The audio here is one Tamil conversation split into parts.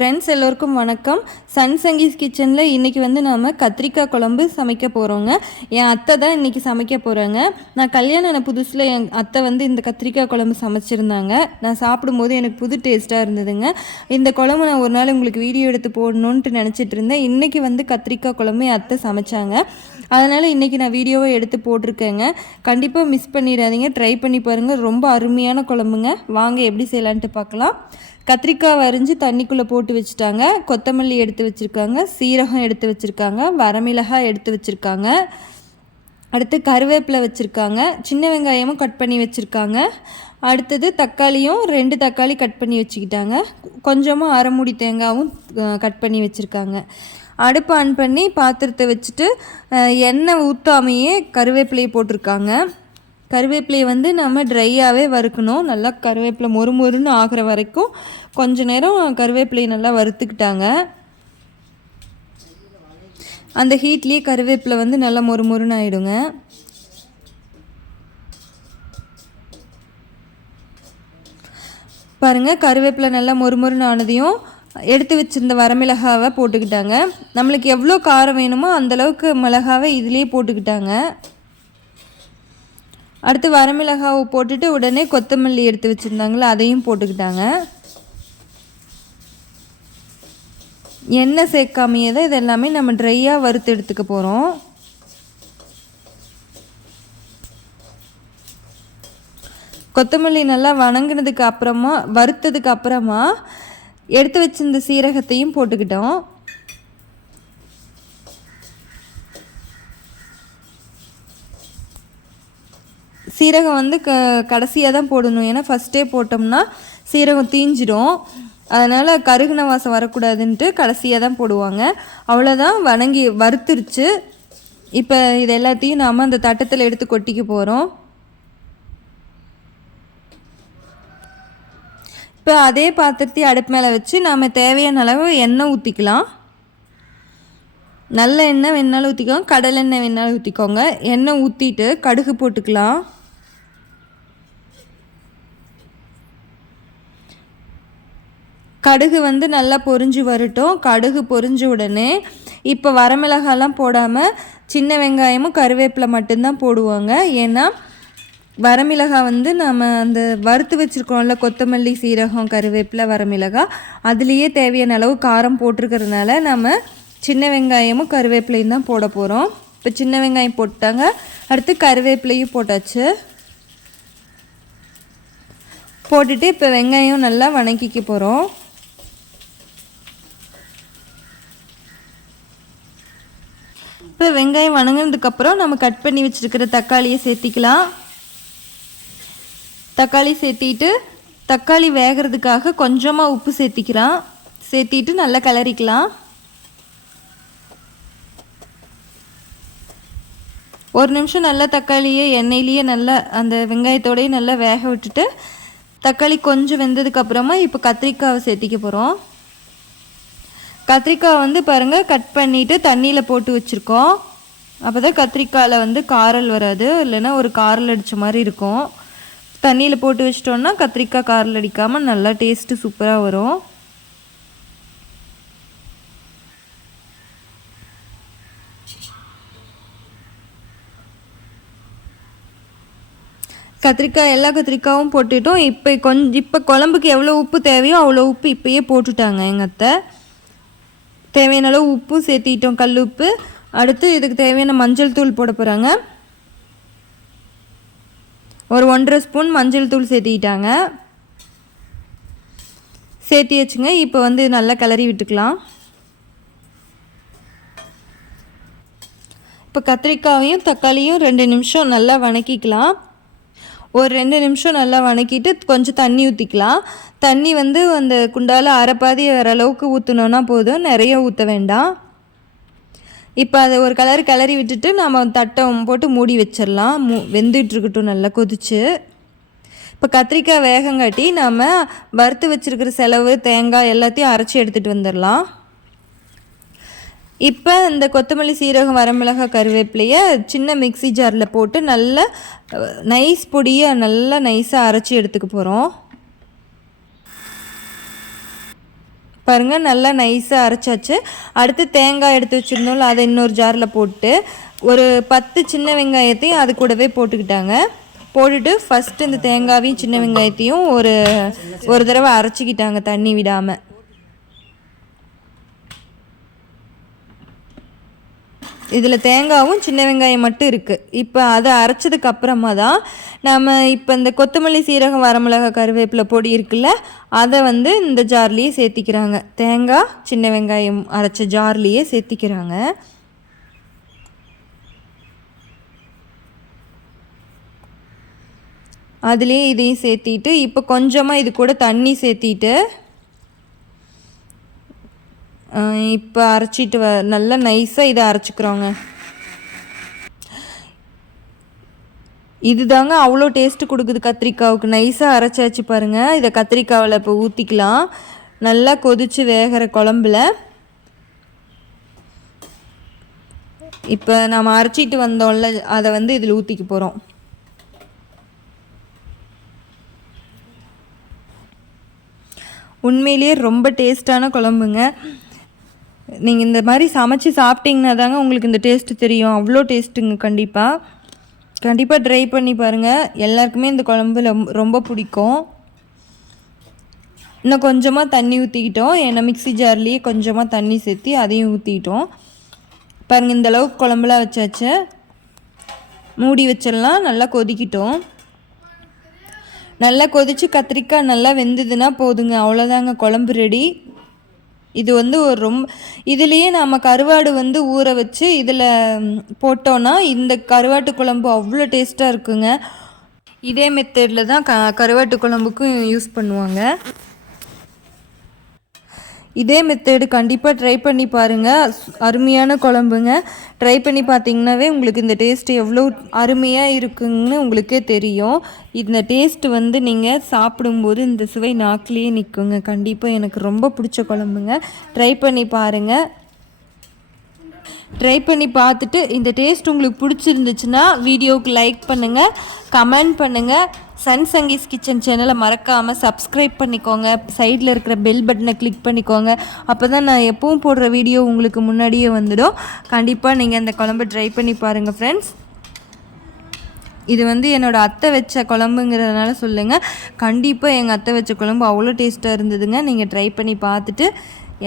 ஃப்ரெண்ட்ஸ் எல்லோருக்கும் வணக்கம். சன் சங்கீஸ் கிச்சனில் இன்றைக்கி வந்து நாம் கத்திரிக்காய் குழம்பு சமைக்க போகிறோங்க. என் அத்தை தான் இன்றைக்கி சமைக்க போகிறாங்க. நான் கல்யாணம் ஆன புதுசில் என் அத்தை வந்து இந்த கத்திரிக்காய் குழம்பு சமைச்சிருந்தாங்க. நான் சாப்பிடும்போது எனக்கு புது டேஸ்ட்டாக இருந்ததுங்க. இந்த குழம்பு நான் ஒரு நாள் உங்களுக்கு வீடியோ எடுத்து போடணுன்ட்டு நினச்சிட்டு இருந்தேன். இன்றைக்கி வந்து கத்திரிக்காய் குழம்பு என் அத்தை சமைச்சாங்க. அதனால் இன்றைக்கி நான் வீடியோவை எடுத்து போட்டிருக்கேங்க. கண்டிப்பாக மிஸ் பண்ணிடாதீங்க, ட்ரை பண்ணி பாருங்கள். ரொம்ப அருமையான குழம்புங்க. வாங்க எப்படி செய்யலான்ட்டு பார்க்கலாம். கத்திரிக்காய் அரிஞ்சு தண்ணிக்குள்ளே போட்டு வச்சுட்டாங்க. கொத்தமல்லி எடுத்து வச்சுருக்காங்க, சீரகம் எடுத்து வச்சுருக்காங்க, வரமிளகாய் எடுத்து வச்சுருக்காங்க, அடுத்து கருவேப்பிலை வச்சுருக்காங்க, சின்ன வெங்காயமும் கட் பண்ணி வச்சுருக்காங்க. அடுத்தது தக்காளியும் 2 தக்காளி கட் பண்ணி வச்சுக்கிட்டாங்க. கொஞ்சமாக அரை மூடி தேங்காயும் கட் பண்ணி வச்சுருக்காங்க. அடுப்பு ஆன் பண்ணி பாத்திரத்தை வச்சுட்டு எண்ணெய் ஊற்றாமையே கருவேப்பிலையை போட்டிருக்காங்க. கருவேப்பிலையை வந்து நம்ம ட்ரையாகவே வறுக்கணும். நல்லா கருவேப்பிலை மொறுமொறுன்னு ஆகிற வரைக்கும் கொஞ்ச நேரம் கருவேப்பிலையை நல்லா வறுத்துக்கிட்டாங்க. அந்த ஹீட்லேயே கருவேப்பிலை வந்து நல்லா மொறுமொறுன்னு ஆகிடுங்க. பாருங்கள், கருவேப்பிலை நல்லா மொறுமொறுன்னு ஆனதையும் எடுத்து வச்சுருந்த வரமிளகாவை போட்டுக்கிட்டாங்க. நம்மளுக்கு எவ்வளோ காரம் வேணுமோ அந்தளவுக்கு மிளகாவை இதிலே போட்டுக்கிட்டாங்க. அடுத்து வரமிளகாவை போட்டுட்டு உடனே கொத்தமல்லி எடுத்து வச்சுருந்தாங்களே அதையும் போட்டுக்கிட்டாங்க. எண்ணெய் சேர்க்காமையே தான் இதெல்லாமே நம்ம ட்ரையாக வறுத்து எடுத்துக்க போகிறோம். கொத்தமல்லி நல்லா வணங்கினதுக்கு அப்புறமா வறுத்ததுக்கு அப்புறமா எடுத்து வச்சிருந்த சீரகத்தையும் போட்டுக்கிட்டோம். சீரகம் வந்து கடைசியாக தான் போடணும். ஏன்னா ஃபஸ்ட்டே போட்டோம்னா சீரகம் தீஞ்சிடும். அதனால் கருகின வாசம் வரக்கூடாதுன்ட்டு கடைசியாக தான் போடுவாங்க. அவ்வளோதான், வணங்கி வறுத்துருச்சு. இப்போ இது எல்லாத்தையும் நாம் அந்த தட்டத்தில் எடுத்து கொட்டிக்க போகிறோம். இப்போ அதே பாத்திரத்தையும் அடுப்பு மேலே வச்சு நாம் தேவையான அளவு எண்ணெய் ஊற்றிக்கலாம். நல்ல எண்ணெய் வேணாலும் ஊற்றிக்கோங்க, கடலெண்ணெய் வேணாலும் ஊற்றிக்கோங்க. எண்ணெய் ஊற்றிட்டு கடுகு போட்டுக்கலாம். கடுகு வந்து நல்லா பொரிஞ்சு வரட்டும். கடுகு பொரிஞ்ச உடனே இப்போ வரமிளகாலாம் போடாமல் சின்ன வெங்காயமும் கருவேப்பிலை மட்டும்தான் போடுவாங்க. ஏன்னா வரமிளகாய் வந்து நம்ம அந்த வறுத்து வச்சுருக்கோம்ல, கொத்தமல்லி சீரகம் கருவேப்பிலை வரமிளகாய், அதுலேயே தேவையான அளவு காரம் போட்டிருக்கிறதுனால நம்ம சின்ன வெங்காயமும் கருவேப்பிலையும் தான் போட போகிறோம். இப்போ சின்ன வெங்காயம் போட்டாங்க, அடுத்து கருவேப்பிலையும் போட்டாச்சு. போட்டுட்டு இப்போ வெங்காயம் நல்லா வணக்கிக்க போகிறோம். இப்போ வெங்காயம் வணங்கினதுக்கப்புறம் நம்ம கட் பண்ணி வச்சுருக்கிற தக்காளியை சேர்த்திக்கலாம். தக்காளி சேர்த்திட்டு தக்காளி வேகிறதுக்காக கொஞ்சமாக உப்பு சேர்த்திக்கலாம். சேர்த்திட்டு நல்லா கிளறிக்கலாம். ஒரு நிமிஷம் நல்லா தக்காளியை எண்ணெயிலேயே நல்லா அந்த வெங்காயத்தோடையே நல்லா வேக விட்டுட்டு தக்காளி கொஞ்சம் வெந்ததுக்கப்புறமா இப்போ கத்திரிக்காவை சேர்த்திக்க போகிறோம். கத்திரிக்காய் வந்து பாருங்கள், கட் பண்ணிவிட்டு தண்ணியில் போட்டு வச்சுருக்கோம். அப்போ தான் கத்திரிக்காயில் வந்து காரல் வராது, இல்லைன்னா ஒரு காரல் அடித்த மாதிரி இருக்கும். தண்ணியில் போட்டு வச்சிட்டோன்னா கத்திரிக்காய் காரல் அடிக்காமல் நல்லா டேஸ்ட்டு சூப்பராக வரும். கத்திரிக்காய் எல்லா கத்திரிக்காயும் போட்டுட்டோம். இப்போ குழம்புக்கு எவ்வளோ உப்பு தேவையோ அவ்வளோ உப்பு இப்போயே போட்டுட்டாங்க எங்கள் அத்தை. தேவையான அளவு உப்பு சேர்த்திட்டோம், கல் உப்பு. அடுத்து இதுக்கு தேவையான மஞ்சள் தூள் போட போகிறாங்க. ஒரு 1.5 ஸ்பூன் மஞ்சள் தூள் சேர்த்திட்டாங்க. சேர்த்தியாச்சுங்க. இப்போ வந்து நல்லா கிளறி விட்டுக்கலாம். இப்போ கத்திரிக்காயையும் தக்காளியும் 2 நிமிஷம் நல்லா வணக்கிக்கலாம். ஒரு 2 நிமிஷம் நல்லா வணக்கிட்டு கொஞ்சம் தண்ணி ஊற்றிக்கலாம். தண்ணி வந்து அந்த குண்டால் அரைப்பாதி வர அளவுக்கு ஊற்றினோன்னா போதும், நிறைய ஊற்ற வேண்டாம். இப்போ அதை ஒரு கிளறி விட்டுட்டு நம்ம தட்டை போட்டு மூடி வச்சிடலாம். வெந்துட்டுருக்கட்டும் நல்லா கொதிச்சு. இப்போ கத்திரிக்காய் வேகங்காட்டி நம்ம வறுத்து வச்சுருக்கிற செலவு தேங்காய் எல்லாத்தையும் அரைச்சி எடுத்துகிட்டு வந்துடலாம். இப்போ இந்த கொத்தமல்லி சீரகம் வரமிளகாய் கருவேப்பிலையை சின்ன மிக்சி ஜாரில் போட்டு நல்லா நைஸ் பொடியை நல்லா நைஸாக அரைச்சி எடுத்துக்க போகிறோம். பாருங்கள் நல்லா நைஸாக அரைச்சாச்சு. அடுத்து தேங்காய் எடுத்து வச்சுருந்தோம்ல, அதை இன்னொரு ஜாரில் போட்டு ஒரு 10 சின்ன வெங்காயத்தையும் அது கூடவே போட்டுக்கிட்டாங்க. போட்டுட்டு ஃபஸ்ட்டு இந்த தேங்காயையும் சின்ன வெங்காயத்தையும் ஒரு தடவை அரைச்சிக்கிட்டாங்க தண்ணி விடாமல். இதில் தேங்காயும் சின்ன வெங்காயம் மட்டும் இருக்குது. இப்போ அதை அரைச்சதுக்கு அப்புறமா தான் நம்ம இப்போ இந்த கொத்தமல்லி, சீரகம், வரமிளகா, கருவேப்பிலை பொடி இருக்குல்ல, அதை வந்து இந்த ஜார்லேயே சேர்த்திக்கிறாங்க. தேங்காய் சின்ன வெங்காயம் அரைச்ச ஜார்லேயே சேர்த்திக்கிறாங்க. அதுலேயே இதையும் சேர்த்திட்டு இப்போ கொஞ்சமாக இது கூட தண்ணி சேர்த்திட்டு இப்போ அரைச்சிட்டு நல்லா நைஸாக இதை அரைச்சிக்கிறோங்க. இது தாங்க அவ்வளோ டேஸ்ட்டு கொடுக்குது கத்திரிக்காவுக்கு. நைஸாக அரைச்சாச்சு பாருங்கள். இதை கத்திரிக்காவில் இப்போ ஊற்றிக்கலாம். நல்லா கொதித்து வேகிற குழம்புல இப்போ நம்ம அரைச்சிட்டு வந்தோம்ல, அதை வந்து இதில் ஊற்றிக்க போகிறோம். உண்மையிலேயே ரொம்ப டேஸ்ட்டான குழம்புங்க. நீங்கள் இந்த மாதிரி சமைச்சு சாப்பிட்டிங்கன்னா தாங்க உங்களுக்கு இந்த டேஸ்ட்டு தெரியும். அவ்வளோ டேஸ்ட்டுங்க. கண்டிப்பாக ட்ரை பண்ணி பாருங்கள். எல்லாருக்குமே இந்த குழம்பு ரொம்ப பிடிக்கும். இன்னும் கொஞ்சமாக தண்ணி ஊற்றிக்கிட்டோம். ஏன்னா மிக்ஸி ஜார்லேயே கொஞ்சமாக தண்ணி சேர்த்தி அதையும் ஊற்றிக்கிட்டோம். பாருங்கள், இந்த அளவுக்கு குழம்புலாம் வச்சாச்சு. மூடி வச்சிடலாம். நல்லா கொதிக்கிட்டோம். நல்லா கொதித்து கத்திரிக்காய் நல்லா வெந்ததுன்னா போதுங்க. அவ்வளோதாங்க, குழம்பு ரெடி. இது வந்து இதுலேயே நம்ம கருவாடு வந்து ஊற வச்சு இதில் போட்டோன்னா இந்த கருவாட்டு குழம்பு அவ்வளோ டேஸ்ட்டாக இருக்குங்க. இதே மெத்தடில் தான் கருவாட்டு குழம்புக்கும் யூஸ் பண்ணுவாங்க. இதே மெத்தேடு கண்டிப்பாக ட்ரை பண்ணி பாருங்கள். அருமையான குழம்புங்க. ட்ரை பண்ணி பார்த்தீங்கன்னாவே உங்களுக்கு இந்த டேஸ்ட்டு எவ்வளோ அருமையாக இருக்குங்கன்னு உங்களுக்கே தெரியும். இந்த டேஸ்ட்டு வந்து நீங்கள் சாப்பிடும்போது இந்த சுவை நாக்கிலேயே நிற்குங்க. கண்டிப்பாக எனக்கு ரொம்ப பிடிச்ச குழம்புங்க. ட்ரை பண்ணி பாருங்கள். ட்ரை பண்ணி பார்த்துட்டு இந்த டேஸ்ட் உங்களுக்கு பிடிச்சிருந்துச்சுன்னா வீடியோவுக்கு லைக் பண்ணுங்கள், கமெண்ட் பண்ணுங்கள். சன் சங்கீஸ் கிச்சன் சேனலை மறக்காமல் சப்ஸ்கிரைப் பண்ணிக்கோங்க. சைடில் இருக்கிற பெல் பட்டனை கிளிக் பண்ணிக்கோங்க. அப்போ தான் நான் எப்பவும் போடுற வீடியோ உங்களுக்கு முன்னாடியே வந்துடும். கண்டிப்பாக நீங்கள் அந்த குழம்பு ட்ரை பண்ணி பாருங்கள் ஃப்ரெண்ட்ஸ். இது வந்து என்னோடய அத்தை வச்ச குழம்புங்கிறதுனால சொல்லுங்கள். கண்டிப்பாக எங்கள் அத்தை வச்ச குழம்பு அவ்வளோ டேஸ்ட்டாக இருந்ததுங்க. நீங்கள் ட்ரை பண்ணி பார்த்துட்டு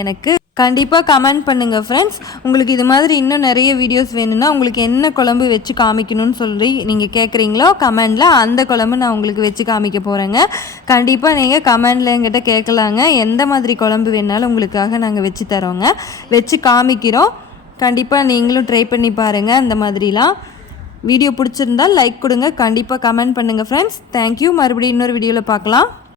எனக்கு கண்டிப்பாக கமெண்ட் பண்ணுங்கள் ஃப்ரெண்ட்ஸ். உங்களுக்கு இது மாதிரி இன்னும் நிறைய வீடியோஸ் வேணும்னா உங்களுக்கு என்ன குழம்பு வச்சு காமிக்கணும்னு சொல்லி நீங்கள் கேட்குறீங்களோ கமெண்டில் அந்த குழம்பு நான் உங்களுக்கு வச்சு காமிக்க போகிறேங்க. கண்டிப்பாக நீங்கள் கமெண்டில் என்கிட்ட கேட்கலாங்க. எந்த மாதிரி குழம்பு வேணாலும் உங்களுக்காக நாங்கள் வச்சு தரோங்க, வச்சு காமிக்கிறோம். கண்டிப்பாக நீங்களும் ட்ரை பண்ணி பாருங்கள். அந்த மாதிரிலாம் வீடியோ பிடிச்சிருந்தால் லைக் கொடுங்க. கண்டிப்பாக கமெண்ட் பண்ணுங்கள் ஃப்ரெண்ட்ஸ். தேங்க்யூ. மறுபடியும் இன்னொரு வீடியோவில் பார்க்கலாம்.